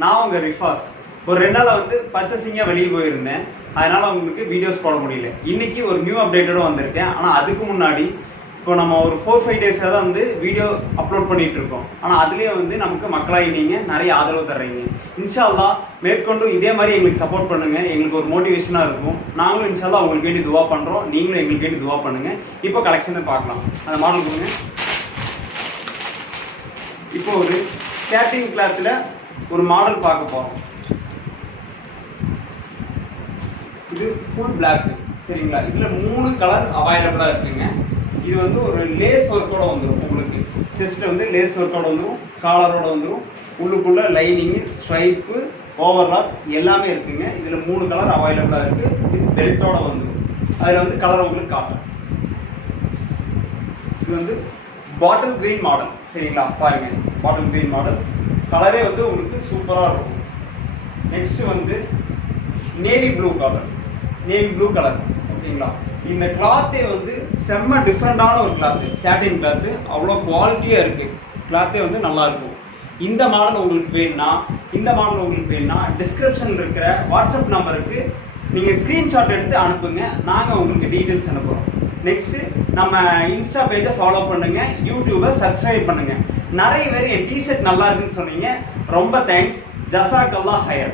நான் உங்க ரிஃபாஸ். ஒரு 2 நாளா வந்து பர்ச்சேசிங்கா வெளியே போயிருந்தேன், அதனால உங்களுக்கு வீடியோஸ் போட முடியல. இன்னைக்கு ஒரு நியூ அப்டேட்டடும் வந்திருக்கேன். ஆனால் அதுக்கு முன்னாடி இப்போ நம்ம ஒரு 4-5 டேஸாக தான் வந்து வீடியோ அப்லோட் பண்ணிட்டு இருக்கோம். ஆனால் அதுலேயே வந்து நமக்கு மக்களாகி நீங்கள் நிறைய ஆதரவு தர்றீங்க. இன்ஷா அல்லாஹ் மேற்கொண்டு இதே மாதிரி எங்களுக்கு சப்போர்ட் பண்ணுங்க, எங்களுக்கு ஒரு மோட்டிவேஷனாக இருக்கும். நாங்களும் இன்ஷா அல்லாஹ் உங்களுக்கு வேண்டி துவா பண்ணுறோம், நீங்களும் எங்களுக்கு வேண்டி துவா பண்ணுங்க. இப்போ கலெக்ஷனை பார்க்கலாம். அந்த மாடல் கொடுங்க. இப்போ ஒரு சாட்டின் கிளாத்தில் ஒரு மாடல் பார்க்க போகிறோம். இது ஃபுல் பிளாக், சரிங்களா? இதில் 3 கலர் அவைலபிளாக இருக்குங்க. இது வந்து ஒரு லேஸ் ஒர்க்கோட வந்துடும். உங்களுக்கு செஸ்ட்ல வந்து லேஸ் ஒர்க்கோட வந்துடும், காலரோட வந்துடும், உள்ளுக்குள்ள லைனிங், ஸ்ட்ரைப்பு, ஓவர்லாக் எல்லாமே இருக்குங்க. இதில் 3 கலர் அவைலபிளாக இருக்கு. இது பெல்ட்டோட வந்துடும். அதில் வந்து கலர் உங்களுக்கு காட்டும். இது வந்து பாட்டில் கிரீன் மாடல், சரிங்களா? பாருங்க, பாட்டில் கிரீன் மாடல் கலரே வந்து உங்களுக்கு சூப்பராக இருக்கும். நெக்ஸ்ட் வந்து navy blue colour, navy blue colour, ஓகேங்களா? இந்த கிளாத்தே வந்து செம்ம டிஃப்ரெண்டான ஒரு கிளாத்து, சாட்டின் கிளாத்து. அவ்வளோ குவாலிட்டியாக இருக்கு. கிளாத்தே வந்து நல்லா இருக்கும். இந்த மாடல் உங்களுக்கு வேணும்னா டிஸ்கிரிப்ஷன் இருக்கிற வாட்ஸ்அப் நம்பருக்கு நீங்கள் ஸ்க்ரீன்ஷாட் எடுத்து அனுப்புங்க, நாங்கள் உங்களுக்கு டீட்டெயில்ஸ் அனுப்புகிறோம். நெக்ஸ்ட் நம்ம இன்ஸ்டா பேஜை ஃபாலோ பண்ணுங்க, யூடியூபை சப்ஸ்கிரைப் பண்ணுங்க. நிறைய பேர் என் டிஷர்ட் நல்லா இருக்குன்னு சொன்னீங்க, ரொம்ப தேங்க்ஸ். ஜஸாக்கல்லாஹ் ஹைர்.